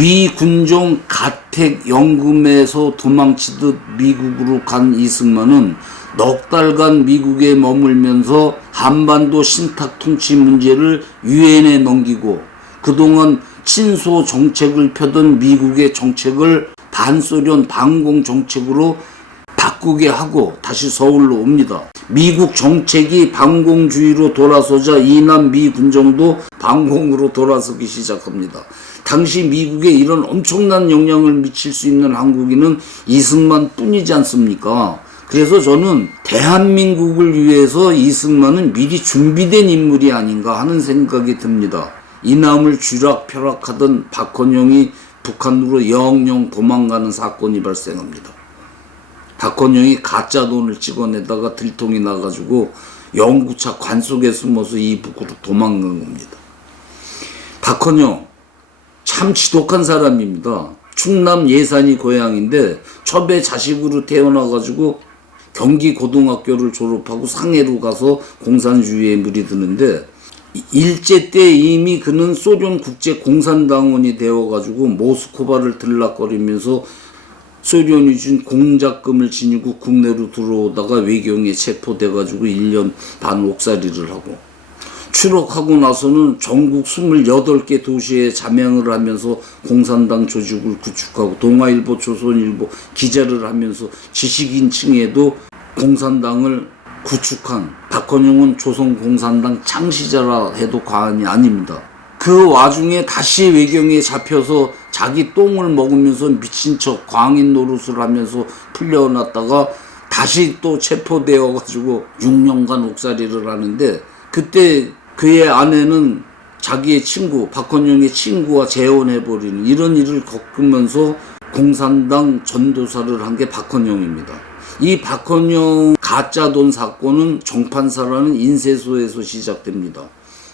미 군종 가택 연금에서 도망치듯 미국으로 간 이승만은 넉 달간 미국에 머물면서 한반도 신탁 통치 문제를 유엔에 넘기고 그동안 친소 정책을 펴던 미국의 정책을 반소련 반공 정책으로 바꾸게 하고 다시 서울로 옵니다. 미국 정책이 반공주의로 돌아서자 이남 미 군정도 반공으로 돌아서기 시작합니다. 당시 미국에 이런 엄청난 영향을 미칠 수 있는 한국인은 이승만 뿐이지 않습니까? 그래서 저는 대한민국을 위해서 이승만은 미리 준비된 인물이 아닌가 하는 생각이 듭니다. 이남을 쥐락펴락하던 박헌영이 북한으로 영영 도망가는 사건이 발생합니다. 박헌영이 가짜 돈을 찍어내다가 들통이 나가지고 영구차 관 속에 숨어서 이북으로 도망간 겁니다. 박헌영 참 지독한 사람입니다. 충남 예산이 고향인데 첩의 자식으로 태어나가지고 경기 고등학교를 졸업하고 상해로 가서 공산주의에 물이 드는데 일제 때 이미 그는 소련 국제 공산당원이 되어가지고 모스크바를 들락거리면서 소련이 준 공작금을 지니고 국내로 들어오다가 외경에 체포돼가지고 1년 반 옥살이를 하고 추록하고 나서는 전국 28개 도시에 잠양을 하면서 공산당 조직을 구축하고 동아일보, 조선일보 기자를 하면서 지식인층에도 공산당을 구축한 박헌영은 조선공산당 창시자라 해도 과언이 아닙니다. 그 와중에 다시 외경에 잡혀서 자기 똥을 먹으면서 미친 척 광인 노릇을 하면서 풀려났다가 다시 또 체포되어 가지고 6년간 옥살이를 하는데 그때 그의 아내는 자기의 친구 박헌영의 친구와 재혼해버리는 이런 일을 겪으면서 공산당 전도사를 한 게 박헌영입니다. 이 박헌영 가짜돈 사건은 정판사라는 인쇄소에서 시작됩니다.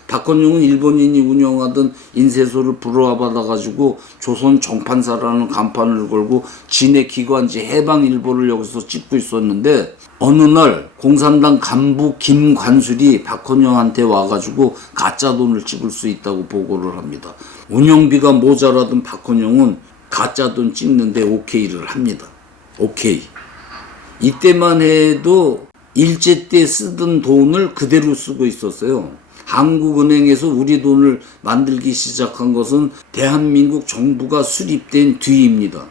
박헌영은 일본인이 운영하던 인쇄소를 불허받아가지고 조선 정판사라는 간판을 걸고 진해 기관지 해방일보를 여기서 찍고 있었는데 어느 날 공산당 간부 김관술이 박헌영한테 와가지고 가짜돈을 찍을 수 있다고 보고를 합니다. 운영비가 모자라던 박헌영은 가짜돈 찍는데 오케이를 합니다. 오케이. 이때만 해도 일제 때 쓰던 돈을 그대로 쓰고 있었어요. 한국은행에서 우리 돈을 만들기 시작한 것은 대한민국 정부가 수립된 뒤입니다.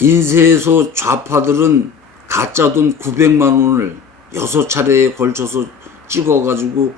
인쇄소 좌파들은 가짜돈 900만 원을 6차례에 걸쳐서 찍어가지고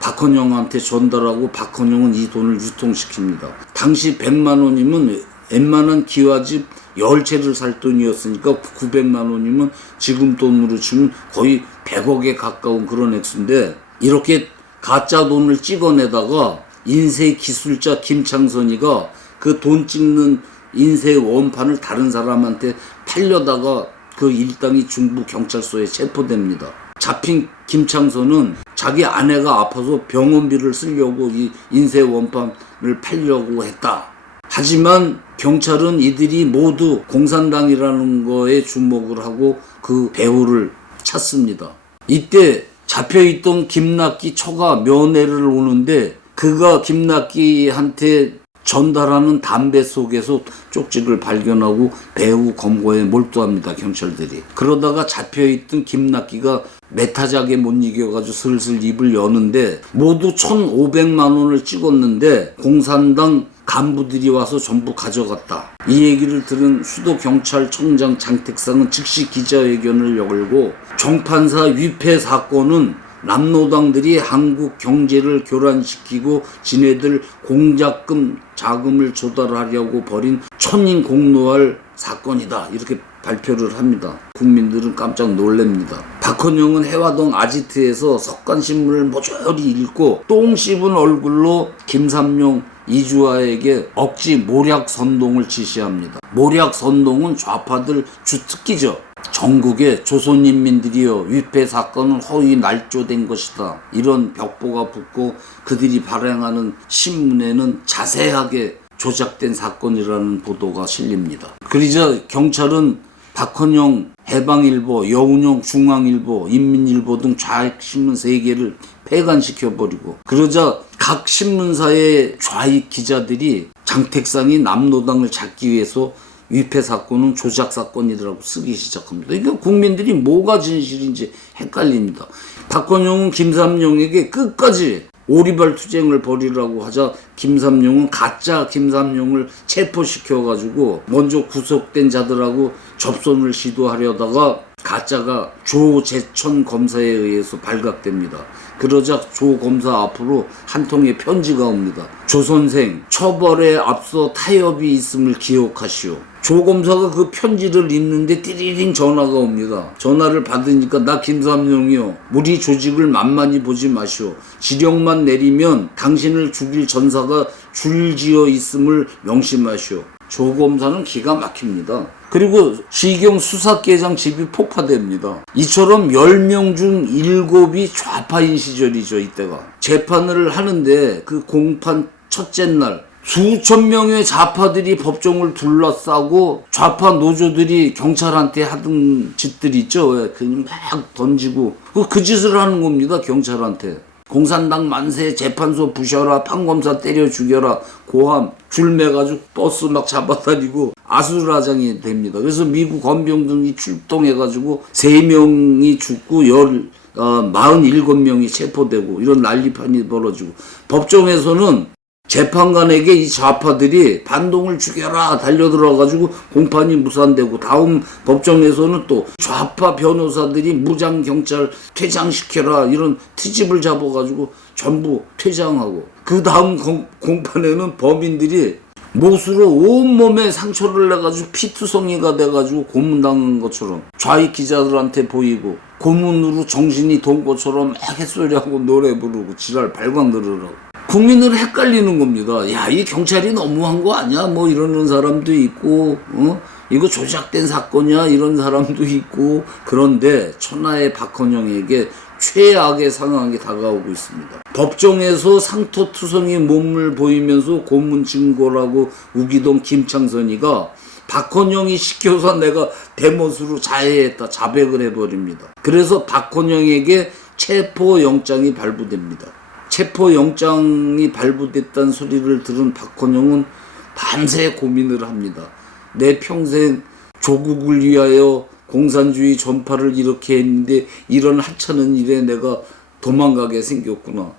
박헌영한테 전달하고 박헌영은 이 돈을 유통시킵니다. 당시 100만 원이면 웬만한 기와집 10채를 살 돈이었으니까 900만 원이면 지금 돈으로 치면 거의 100억에 가까운 그런 액수인데 이렇게 가짜 돈을 찍어내다가 인쇄 기술자 김창선이가 그 돈 찍는 인쇄 원판을 다른 사람한테 팔려다가 그 일당이 중부 경찰서에 체포됩니다. 잡힌 김창선은 자기 아내가 아파서 병원비를 쓰려고 이 인쇄 원판을 팔려고 했다. 하지만 경찰은 이들이 모두 공산당이라는 거에 주목을 하고 그 배후를 찾습니다. 이때 잡혀있던 김낙기 처가 면회를 오는데 그가 김낙기한테 전달하는 담배 속에서 쪽지를 발견하고 배후 검거에 몰두합니다. 경찰들이. 그러다가 잡혀있던 김낙기가 메타작에 못 이겨가지고 슬슬 입을 여는데 모두 1,500만 원을 찍었는데 공산당 간부들이 와서 전부 가져갔다. 이 얘기를 들은 수도경찰청장 장택상은 즉시 기자회견을 열고 정판사 위패 사건은 남노당들이 한국 경제를 교란시키고 지네들 공작금 자금을 조달하려고 벌인 천인공노할 사건이다. 이렇게 발표를 합니다. 국민들은 깜짝 놀랍니다. 박헌영은 해화동 아지트에서 석간신문을 모조리 읽고 똥 씹은 얼굴로 김삼룡 이주아에게 억지 모략 선동을 지시합니다. 모략 선동은 좌파들 주특기죠. 전국의 조선인민들이여 위패 사건은 허위 날조된 것이다. 이런 벽보가 붙고 그들이 발행하는 신문에는 자세하게 조작된 사건이라는 보도가 실립니다. 그러자 경찰은 박헌영 해방일보, 여운형 중앙일보, 인민일보 등 좌익신문 3개를 폐간시켜버리고 그러자 각 신문사의 좌익 기자들이 장택상이 남로당을 잡기 위해서 위패 사건은 조작 사건이라고 쓰기 시작합니다. 이게 국민들이 뭐가 진실인지 헷갈립니다. 박헌영은 김삼룡에게 끝까지 오리발 투쟁을 벌이라고 하자 김삼룡은 가짜 김삼룡을 체포시켜가지고 먼저 구속된 자들하고 접선을 시도하려다가 가짜가 조재천 검사에 의해서 발각됩니다. 그러자 조 검사 앞으로 한 통의 편지가 옵니다. 조 선생, 처벌에 앞서 타협이 있음을 기억하시오. 조 검사가 그 편지를 읽는데 띠리링 전화가 옵니다. 전화를 받으니까 나 김삼룡이요. 우리 조직을 만만히 보지 마시오. 지령만 내리면 당신을 죽일 전사가 줄지어 있음을 명심하시오. 조 검사는 기가 막힙니다. 그리고 시경 수사계장 집이 폭파됩니다. 이처럼 10명 중 7이 좌파인 시절이죠, 이때가. 재판을 하는데 그 공판 첫째 날 수천 명의 좌파들이 법정을 둘러싸고 좌파 노조들이 경찰한테 하던 짓들 있죠. 그냥 막 던지고 그 짓을 하는 겁니다, 경찰한테. 공산당 만세, 재판소 부셔라, 판검사 때려 죽여라, 고함, 줄 매가지고 버스 막 잡아다니고 아수라장이 됩니다. 그래서 미국 헌병등이 출동해가지고 3명이 죽고 47명이 체포되고 이런 난리판이 벌어지고, 법정에서는 재판관에게 이 좌파들이 반동을 죽여라 달려들어가지고 공판이 무산되고, 다음 법정에서는 또 좌파 변호사들이 무장경찰 퇴장시켜라 이런 트집을 잡아가지고 전부 퇴장하고, 그 다음 공판에는 범인들이 못으로 온몸에 상처를 내가지고 피투성이가 돼가지고 고문당한 것처럼 좌익 기자들한테 보이고, 고문으로 정신이 돈 것처럼 막 햇소리하고 노래 부르고 지랄 발광 들으라고. 국민을 헷갈리는 겁니다. 야, 이 경찰이 너무한 거 아니야? 뭐 이러는 사람도 있고, 이거 조작된 사건이야? 이런 사람도 있고. 그런데 천하의 박헌영에게 최악의 상황이 다가오고 있습니다. 법정에서 상토투성이 몸을 보이면서 고문 증거라고 우기던 김창선이가 박헌영이 시켜서 내가 대못으로 자해했다, 자백을 해버립니다. 그래서 박헌영에게 체포영장이 발부됩니다. 체포영장이 발부됐다는 소리를 들은 박헌영은 밤새 고민을 합니다. 내 평생 조국을 위하여 공산주의 전파를 이렇게 했는데 이런 하찮은 일에 내가 도망가게 생겼구나.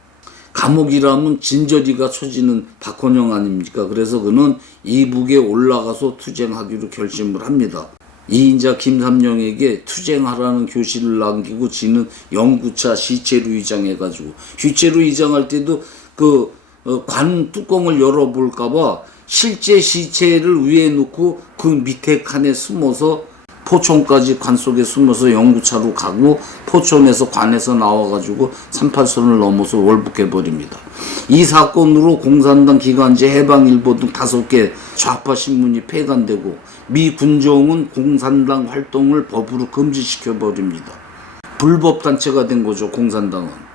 감옥이라면 진저리가 쳐지는 박헌영 아닙니까? 그래서 그는 이북에 올라가서 투쟁하기로 결심을 합니다. 이인자 김삼룡에게 투쟁하라는 교실을 남기고 지는 영구차 시체로 위장해가지고, 시체로 위장할 때도 관 뚜껑을 열어볼까봐 실제 시체를 위에 놓고 그 밑에 칸에 숨어서 포천까지 관 속에 숨어서 영구차로 가고, 포천에서 관에서 나와가지고 38선을 넘어서 월북해버립니다. 이 사건으로 공산당 기관지 해방일보 등 5개 좌파 신문이 폐간되고, 미 군정은 공산당 활동을 법으로 금지시켜버립니다. 불법 단체가 된 거죠, 공산당은.